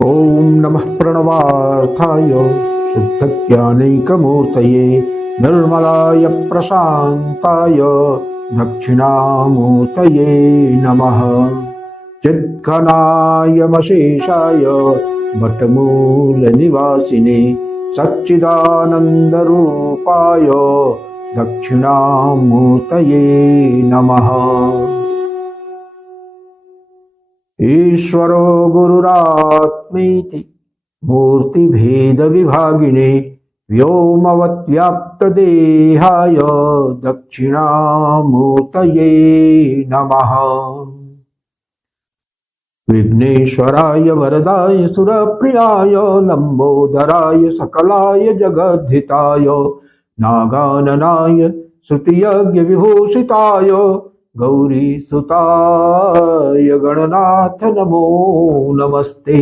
ॐ नमः प्रणवार्थाय शुद्धज्ञानैकमूर्तये निर्मलाय प्रशान्ताय दक्षिणामूर्तये नमः। चिद्घनायमशेषाय वटमूलनिवासिने सच्चिदानन्दरूपाय दक्षिणामूर्तये नमः। ईश्वरो गुरुरात्मेति मूर्तिभेदविभागिने व्योमवद्व्याप्तदेहाय दक्षिणामूर्तये नमः। विघ्नेश्वराय वरदाय सुरप्रियाय लंबोदराय सकलाय जगद्धिताय नागाननाय श्रुतियज्ञ विभूषिताय गौरीसुताय गणनाथ नमो नमस्ते।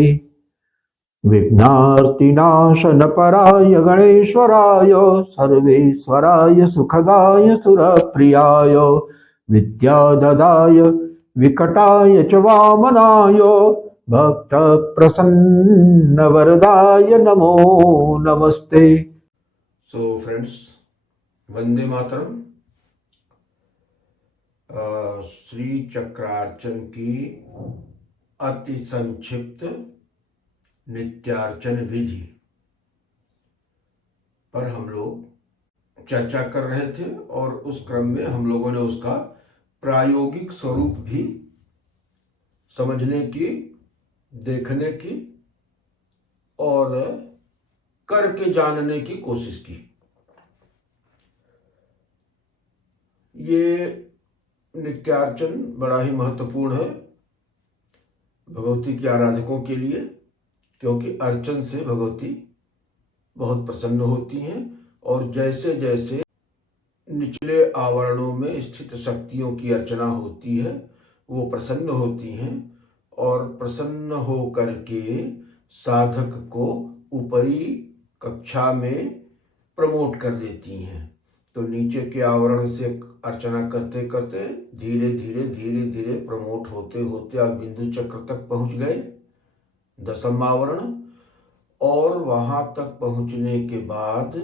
विघ्नार्तिनाशनपराय गणेश्वराय सर्वेश्वराय सुखदाय सुरप्रियाय विद्याददाय विकटाय च वामनाय भक्तप्रसन्नवरदाय नमो नमस्ते। So friends, Vande Mataram. श्री चक्रार्चन की अति संक्षिप्त नित्यार्चन विधि पर हम लोग चर्चा कर रहे थे और उस क्रम में हम लोगों ने उसका प्रायोगिक स्वरूप भी समझने की, देखने की और करके जानने की कोशिश की। ये नित्यार्चन बड़ा ही महत्वपूर्ण है भगवती के आराधकों के लिए, क्योंकि अर्चन से भगवती बहुत प्रसन्न होती हैं और जैसे जैसे निचले आवरणों में स्थित शक्तियों की अर्चना होती है वो प्रसन्न होती हैं और प्रसन्न हो करके साधक को ऊपरी कक्षा में प्रमोट कर देती हैं। तो नीचे के आवरण से अर्चना करते करते धीरे धीरे प्रमोट होते होते आप बिंदु चक्र तक पहुंच गए, 10वां आवरण। और वहां तक पहुंचने के बाद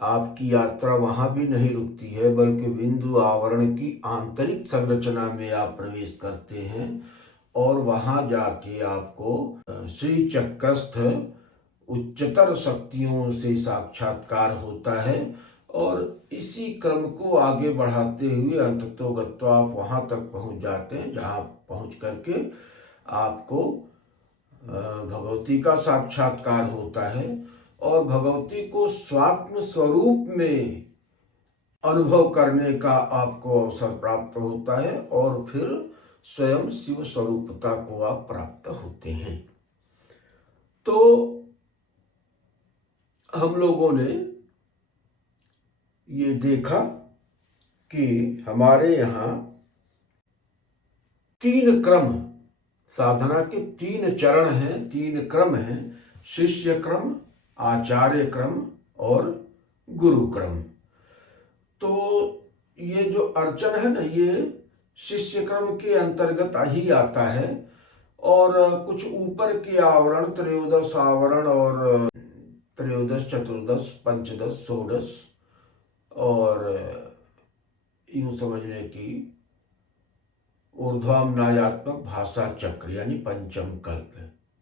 आपकी यात्रा वहां भी नहीं रुकती है, बल्कि बिंदु आवरण की आंतरिक संरचना में आप प्रवेश करते हैं और वहां जाके आपको श्री चक्रस्थ उच्चतर शक्तियों से साक्षात्कार होता है। और इसी क्रम को आगे बढ़ाते हुए अंततोगत्वा आप वहां तक पहुंच जाते हैं जहां पहुंच करके आपको भगवती का साक्षात्कार होता है और भगवती को स्वात्म स्वरूप में अनुभव करने का आपको अवसर प्राप्त होता है और फिर स्वयं शिव स्वरूपता को आप प्राप्त होते हैं। तो हम लोगों ने ये देखा कि हमारे यहाँ 3 क्रम, साधना के 3 चरण हैं, 3 क्रम हैं, शिष्य क्रम, आचार्य क्रम और गुरु क्रम। तो ये जो अर्चन है ना, ये शिष्य क्रम के अंतर्गत ही आता है और कुछ ऊपर के आवरण, त्रयोदश आवरण और त्रयोदश, चतुर्दश, पंचदश, षोडश और यूं समझने की ऊर्ध्वामनायात्मक भाषा चक्र यानी पंचम कल्प,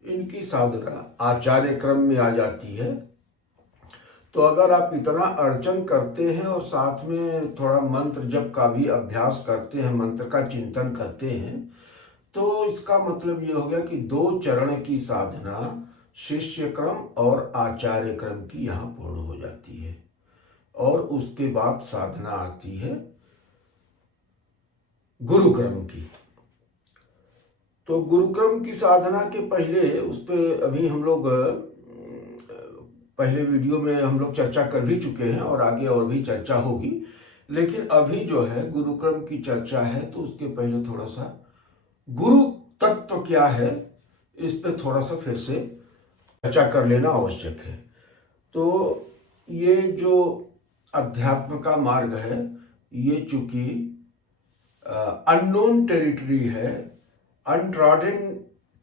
इनकी साधना आचार्य क्रम में आ जाती है। तो अगर आप इतना अर्चन करते हैं और साथ में थोड़ा मंत्र जप का भी अभ्यास करते हैं, मंत्र का चिंतन करते हैं, तो इसका मतलब ये हो गया कि 2 चरण की साधना शिष्य क्रम और आचार्य क्रम की यहाँ पूर्ण हो जाती है और उसके बाद साधना आती है गुरु क्रम की। तो गुरु क्रम की साधना के पहले उस पर अभी हम लोग पहले वीडियो में हम लोग चर्चा कर भी चुके हैं और आगे और भी चर्चा होगी, लेकिन अभी जो है गुरु क्रम की चर्चा है तो उसके पहले थोड़ा सा गुरु तत्व क्या है इस पे थोड़ा सा फिर से चर्चा कर लेना आवश्यक है। तो ये जो अध्यात्म का मार्ग है ये चूंकि अननोन टेरिटरी है, अनट्रॉडन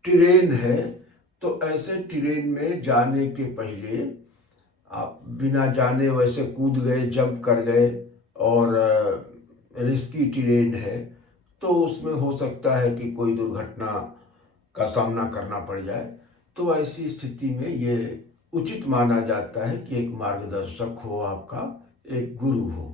टेरेन है, तो ऐसे टेरेन में जाने के पहले आप बिना जाने वैसे कूद गए, जंप कर गए और रिस्की टेरेन है, तो उसमें हो सकता है कि कोई दुर्घटना का सामना करना पड़ जाए। तो ऐसी स्थिति में ये उचित माना जाता है कि एक मार्गदर्शक हो, आपका एक गुरु हो।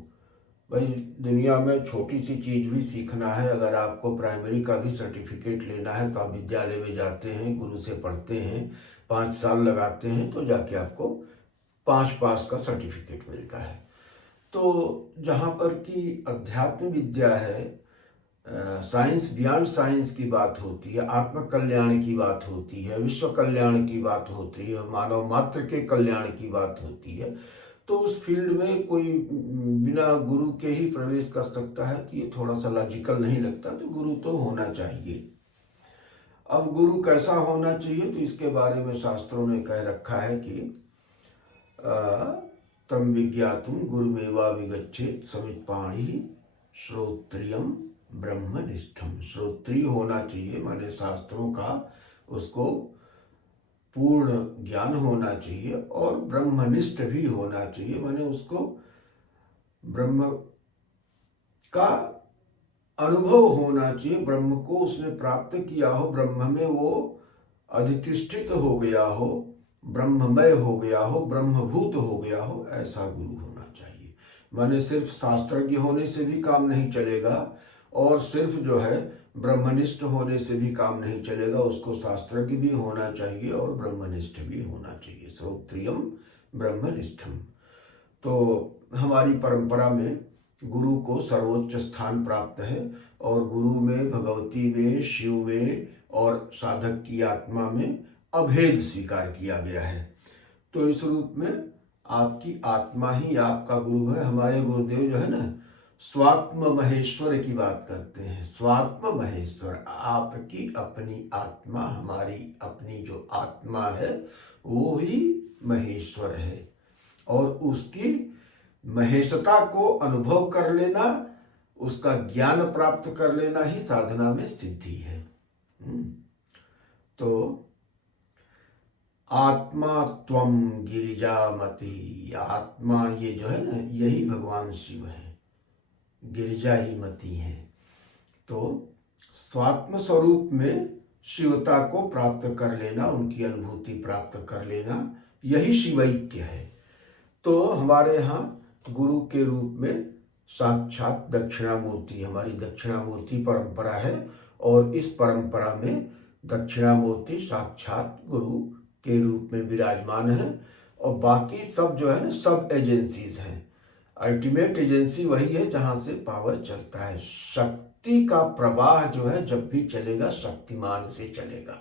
भाई दुनिया में छोटी सी चीज़ भी सीखना है, अगर आपको प्राइमरी का भी सर्टिफिकेट लेना है तो आप विद्यालय में जाते हैं, गुरु से पढ़ते हैं, 5 साल लगाते हैं, तो जाके आपको 5 पास का सर्टिफिकेट मिलता है। तो जहाँ पर कि अध्यात्म विद्या है, साइंस बियॉन्ड साइंस की बात होती है, आत्म कल्याण की बात होती है, विश्व कल्याण की बात होती है, मानव मात्र के कल्याण की बात होती है, तो उस फील्ड में कोई बिना गुरु के ही प्रवेश कर सकता है, तो ये थोड़ा सा लॉजिकल नहीं लगता। तो गुरु तो होना चाहिए। अब गुरु कैसा होना चाहिए, तो इसके बारे में शास्त्रों ने कह रखा है कि तम विज्ञातुम गुरुमेवा विगच्छेत समित पाणी श्रोत्रियम ब्रह्मनिष्ठम। श्रोत्रिय होना चाहिए, माने शास्त्रों का उसको पूर्ण ज्ञान होना चाहिए, और ब्रह्मनिष्ठ भी होना चाहिए, माने उसको ब्रह्म का अनुभव होना चाहिए, ब्रह्म को उसने प्राप्त किया हो, ब्रह्म में वो अधिष्ठित हो गया हो, ब्रह्ममय हो गया हो, ब्रह्मभूत हो गया हो, ऐसा गुरु होना चाहिए। माने सिर्फ शास्त्रज्ञ होने से भी काम नहीं चलेगा, और सिर्फ जो है ब्रह्मनिष्ठ होने से भी काम नहीं चलेगा, उसको शास्त्रज्ञ भी होना चाहिए और ब्रह्मनिष्ठ भी होना चाहिए। श्रोत्रियम ब्रह्मनिष्ठम। तो हमारी परंपरा में गुरु को सर्वोच्च स्थान प्राप्त है, और गुरु में, भगवती में, शिव में और साधक की आत्मा में अभेद स्वीकार किया गया है। तो इस रूप में आपकी आत्मा ही आपका गुरु है। हमारे गुरुदेव जो है ना, स्वात्म महेश्वर की बात करते हैं। स्वात्म महेश्वर, आपकी अपनी आत्मा, हमारी अपनी जो आत्मा है वो ही महेश्वर है, और उसकी महेशता को अनुभव कर लेना, उसका ज्ञान प्राप्त कर लेना ही साधना में सिद्धि है। तो आत्मा त्वम गिरिजामति, आत्मा ये जो है ना, यही भगवान शिव है, गिरिजा ही मति है। तो स्वात्म स्वरूप में शिवता को प्राप्त कर लेना, उनकी अनुभूति प्राप्त कर लेना, यही शिवैक्य है। तो हमारे यहाँ गुरु के रूप में साक्षात दक्षिणामूर्ति, हमारी दक्षिणामूर्ति परंपरा है, और इस परंपरा में दक्षिणामूर्ति साक्षात गुरु के रूप में विराजमान है, और बाकी सब जो है ना, सब एजेंसीज हैं। अल्टीमेट एजेंसी वही है जहाँ से पावर चलता है। शक्ति का प्रवाह जो है जब भी चलेगा, शक्तिमान से चलेगा,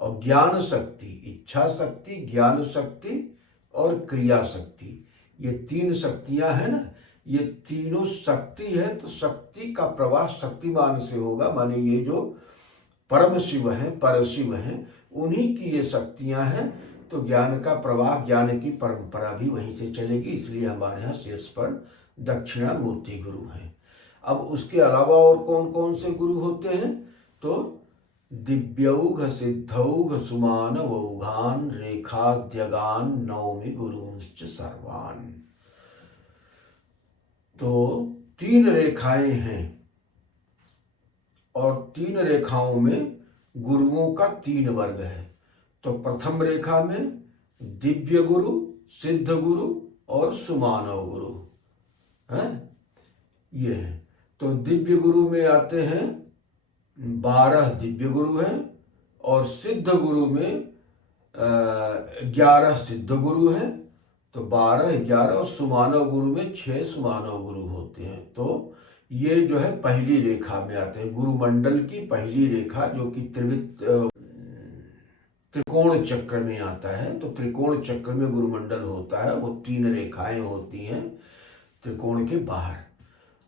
और ज्ञान शक्ति, इच्छा शक्ति, ज्ञान शक्ति और क्रिया शक्ति, ये 3 शक्तियां हैं ना, ये तीनों शक्ति है। तो शक्ति का प्रवाह शक्तिमान से होगा, माने ये जो परम शिव हैं, परशिव हैं, उन्हीं की ये शक्तियां हैं। तो ज्ञान का प्रवाह, ज्ञान की परंपरा भी वहीं से चलेगी, इसलिए हमारे यहाँ शीर्ष पर दक्षिणामूर्ति गुरु हैं। अब उसके अलावा और कौन कौन से गुरु होते हैं, तो दिव्यौघ सिद्धौघ सुमान वौघान रेखाद्यगान नौमि गुरुंश्च सर्वान। तो 3 रेखाएं हैं, और 3 रेखाओं में गुरुओं का 3 वर्ग है। तो प्रथम रेखा में दिव्य गुरु, सिद्ध गुरु और सुमानव गुरु है, ये है। तो दिव्य गुरु में आते हैं 12 दिव्य गुरु हैं, और सिद्ध गुरु में 11 सिद्ध गुरु हैं। तो 12, 11, और सुमानव गुरु में 6 सुमानव गुरु होते हैं। तो ये जो है पहली रेखा में आते हैं, गुरुमंडल की पहली रेखा, जो कि त्रिकोण चक्र में आता है। तो त्रिकोण चक्र में गुरुमंडल होता है, वो 3 रेखाएं होती हैं त्रिकोण के बाहर।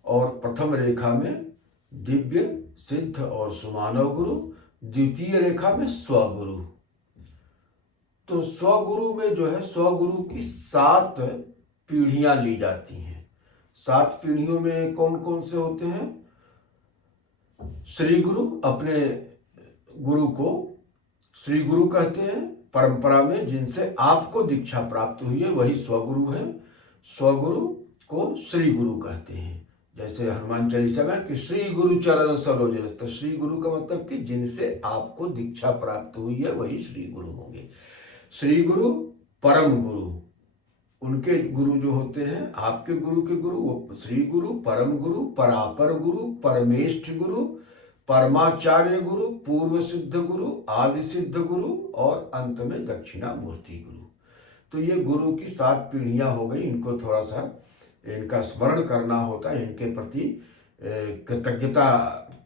और प्रथम रेखा में दिव्य, सिद्ध और सुमानव गुरु, द्वितीय रेखा में स्वगुरु। तो स्वगुरु में जो है, स्वगुरु की 7 पीढ़ियां ली जाती हैं। 7 पीढ़ियों में कौन कौन से होते हैं? श्री गुरु अपने गुरु को श्री गुरु कहते हैं परंपरा में जिनसे आपको दीक्षा प्राप्त हुई है वही स्वगुरु है। स्वगुरु को श्री गुरु कहते हैं। जैसे हनुमान चालीसा में कि श्री गुरु चरण सरोज रज, तो श्री गुरु का मतलब कि जिनसे आपको दीक्षा प्राप्त हुई है वही श्री गुरु होंगे। श्री गुरु परम गुरु, उनके गुरु जो होते हैं आपके गुरु के गुरु वो श्री गुरु, परम गुरु, परापर गुरु, परमेष्ठ गुरु, परमाचार्य गुरु, पूर्व सिद्ध गुरु, आदि सिद्ध गुरु और अंत में दक्षिणामूर्ति गुरु। तो ये गुरु की 7 पीढ़ियां हो गई। इनको थोड़ा सा इनका स्मरण करना होता है, इनके प्रति कृतज्ञता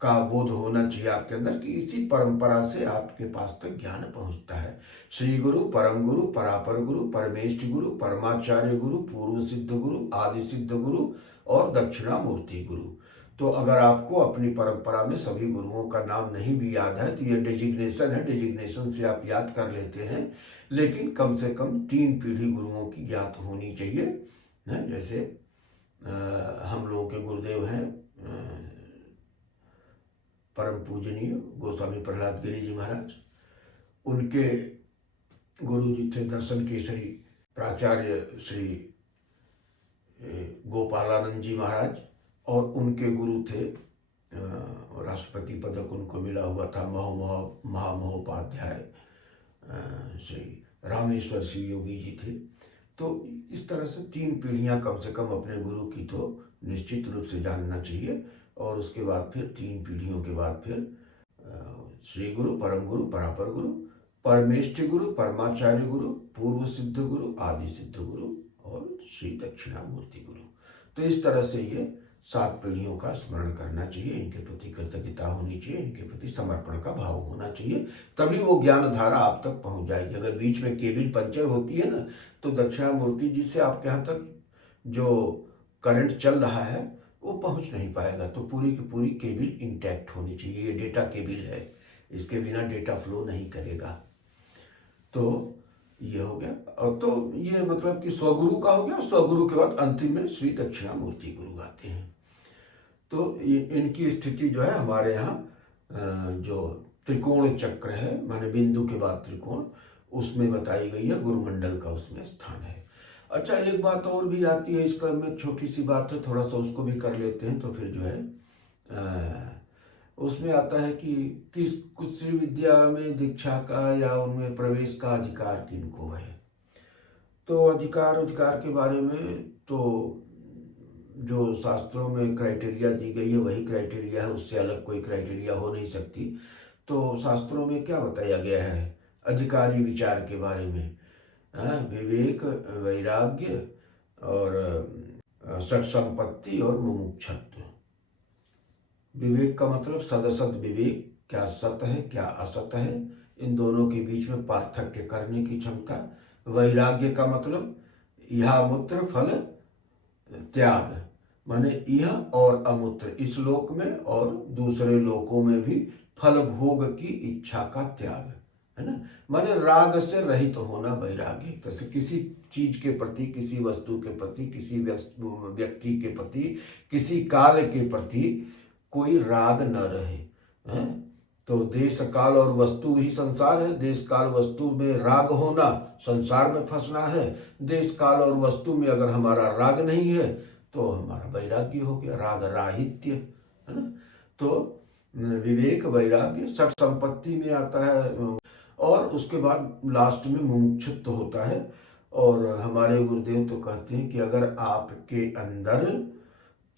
का बोध होना चाहिए आपके अंदर कि इसी परंपरा से आपके पास तक ज्ञान पहुंचता है। श्री गुरु, परम गुरु, परापर गुरु, परमेष्ठ गुरु, परमाचार्य गुरु, पूर्व सिद्ध गुरु, आदि सिद्ध गुरु और दक्षिणामूर्ति गुरु। तो अगर आपको अपनी परंपरा में सभी गुरुओं का नाम नहीं भी याद है तो ये डेजिग्नेशन है, डेजिग्नेशन से आप याद कर लेते हैं, लेकिन कम से कम 3 पीढ़ी गुरुओं की ज्ञात होनी चाहिए। जैसे हम लोगों के गुरुदेव हैं परम पूजनीय गोस्वामी प्रहलाद गिरी जी महाराज, उनके गुरु जी थे दर्शन केसरी प्राचार्य श्री गोपालानंद जी महाराज, और उनके गुरु थे राष्ट्रपति पदक उनको मिला हुआ था महामहोपाध्याय श्री रामेश्वर शिव योगी जी थे। तो इस तरह से 3 पीढ़ियां कम से कम अपने गुरु की तो निश्चित रूप से जानना चाहिए। और उसके बाद फिर 3 पीढ़ियों के बाद फिर श्री गुरु, परम गुरु, परापर गुरु, परमेष्ठ गुरु, परमाचार्य गुरु, पूर्व सिद्ध गुरु, आदि सिद्ध गुरु और श्री दक्षिणामूर्ति गुरु। तो इस तरह से ये 7 पीढ़ियों का स्मरण करना चाहिए, इनके प्रति कृतज्ञता होनी चाहिए, इनके प्रति समर्पण का भाव होना चाहिए, तभी वो ज्ञान धारा आप तक पहुंच जाएगी। अगर बीच में केबिल पंचर होती है ना तो दक्षिणामूर्ति जी से आपके यहाँ तक जो करंट चल रहा है वो पहुंच नहीं पाएगा। तो पूरी की पूरी केबिल इंटैक्ट होनी चाहिए। ये डेटा केबिल है, इसके बिना डेटा फ्लो नहीं करेगा। तो ये हो गया। और तो ये मतलब कि स्वगुरु का हो गया। स्वगुरु के बाद अंतिम में श्री दक्षिणामूर्ति गुरु आते हैं। तो इनकी स्थिति जो है हमारे यहाँ जो त्रिकोण चक्र है, माने बिंदु के बाद त्रिकोण, उसमें बताई गई है, गुरुमंडल का उसमें स्थान है। अच्छा, एक बात और भी आती है इस क्रम में, छोटी सी बात है, थोड़ा सा उसको भी कर लेते हैं तो फिर जो है उसमें आता है कि किस कुछ विद्या में दीक्षा का या उनमें प्रवेश का अधिकार किनको है। तो अधिकार के बारे में तो जो शास्त्रों में क्राइटेरिया दी गई है वही क्राइटेरिया है, उससे अलग कोई क्राइटेरिया हो नहीं सकती। तो शास्त्रों में क्या बताया गया है अधिकारी विचार के बारे में? विवेक, वैराग्य और सत संपत्ति और मुमुक्षत्व। विवेक का मतलब सदसद विवेक, क्या सत है क्या असत है, इन दोनों के बीच में पार्थक्य करने की क्षमता। वैराग्य का मतलब यह मूत्र फल त्याग, माने यह और अमूत्र, इस लोक में और दूसरे लोकों में भी फल भोग की इच्छा का त्याग, है ना। माने राग से रहित होना वैराग्य। जैसे किसी चीज के प्रति, किसी वस्तु के प्रति, किसी व्यक्ति के प्रति, किसी काल के प्रति कोई राग न रहे, हैं? तो देश काल और वस्तु ही संसार है। देश काल वस्तु में राग होना संसार में फंसना है। देश काल और वस्तु में अगर हमारा राग नहीं है तो हमारा वैराग्य हो गया, राग राहित्य, है ना। तो विवेक, वैराग्य, सट संपत्ति में आता है। और उसके बाद लास्ट में मुमुक्षुत्व होता है। और हमारे गुरुदेव तो कहते हैं कि अगर आपके अंदर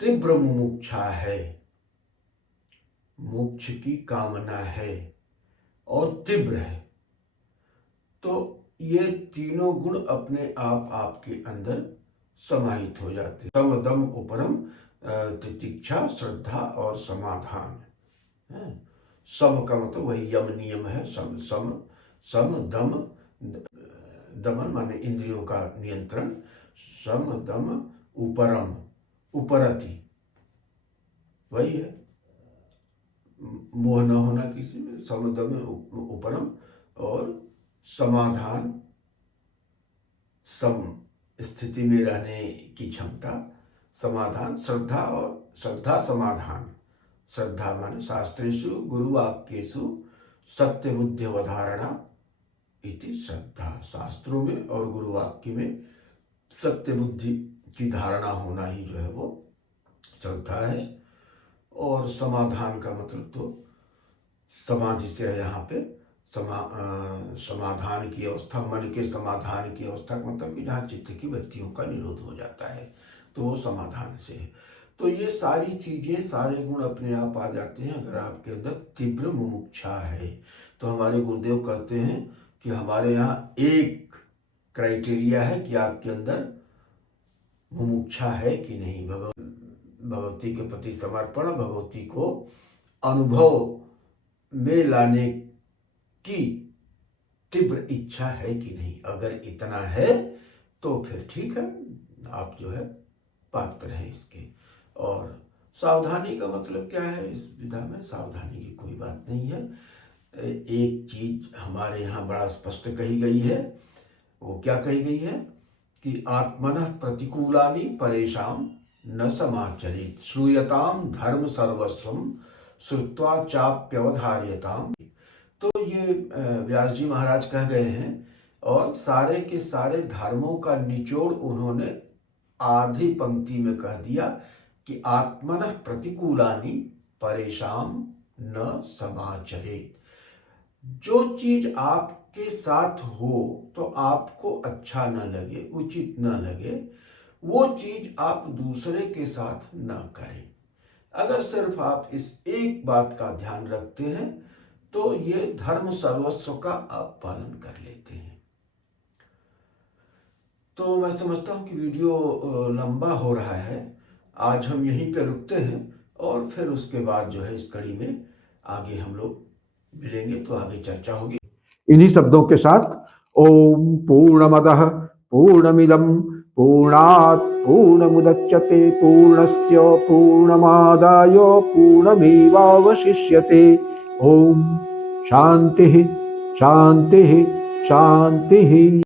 तीव्र मुमुक्षा है, मोक्ष की कामना है और तीव्र है, तो ये तीनों गुण अपने आप आपके अंदर समाहित हो जाते। सम दम उपरम, तितिक्षा, श्रद्धा और समाधान है। सम का मतलब वही यम नियम है। सम दम, दमन माने इंद्रियों का नियंत्रण, सम दम उपरम, उपरति वही है, मोह न होना किसी में, समदम उपरम, और समाधान, सम स्थिति में रहने की क्षमता, समाधान, श्रद्धा और श्रद्धा समाधान। श्रद्धा माने शास्त्रेषु गुरुवाक्येषु सत्य बुद्धि अवधारणा इति श्रद्धा। शास्त्रों में और गुरु वाक्य में सत्य बुद्धि की धारणा होना ही जो है वो श्रद्धा है। और समाधान का मतलब तो समाधि से है यहाँ पे समाधान की अवस्था, मन के समाधान की अवस्था का मतलब कि जहाँ चित्त की वृत्तियों का निरोध हो जाता है, तो वो समाधान से है। तो ये सारी चीजें, सारे गुण अपने आप आ जाते हैं अगर आपके अंदर तीव्र मुमुक्षा है। तो हमारे गुरुदेव कहते हैं कि हमारे यहाँ एक क्राइटेरिया है कि आपके अंदर मुमुक्षा है कि नहीं, भगवती के प्रति समर्पण, भगवती को अनुभव में लाने की तीव्र इच्छा है कि नहीं। अगर इतना है तो फिर ठीक है, आप जो है पात्र हैं इसके। और सावधानी का मतलब क्या है इस विधा में? सावधानी की कोई बात नहीं है। एक चीज हमारे यहाँ बड़ा स्पष्ट कही गई है। वो क्या कही गई है कि आत्मनः प्रतिकूलानि परेशान न समाचरित, श्रूयताम धर्म सर्वस्वम श्रुत्वा चाप्यवधार्यताम। तो ये व्यास जी महाराज कह गए हैं और सारे के सारे धर्मों का निचोड़ उन्होंने आधी पंक्ति में कह दिया कि आत्मनः प्रतिकूलानि परेशान न समाचरेत। जो चीज आपके साथ हो तो आपको अच्छा न लगे, उचित न लगे, वो चीज आप दूसरे के साथ न करें। अगर सिर्फ आप इस एक बात का ध्यान रखते हैं तो ये धर्म सर्वस्व का आप पालन कर लेते हैं। तो मैं समझता हूँ कि वीडियो लंबा हो रहा है, आज हम यहीं पे रुकते हैं और फिर उसके बाद जो है इस कड़ी में आगे हम लोग मिलेंगे तो आगे चर्चा होगी। इन्हीं शब्दों के साथ ओम पूर्णमदः पूर्णमिदं पूर्णात् पूर्णमुदच्यते पूर्णस्य पूर्णमादाय पूर्णमेवावशिष्यते। ओम शांति शांति शांति।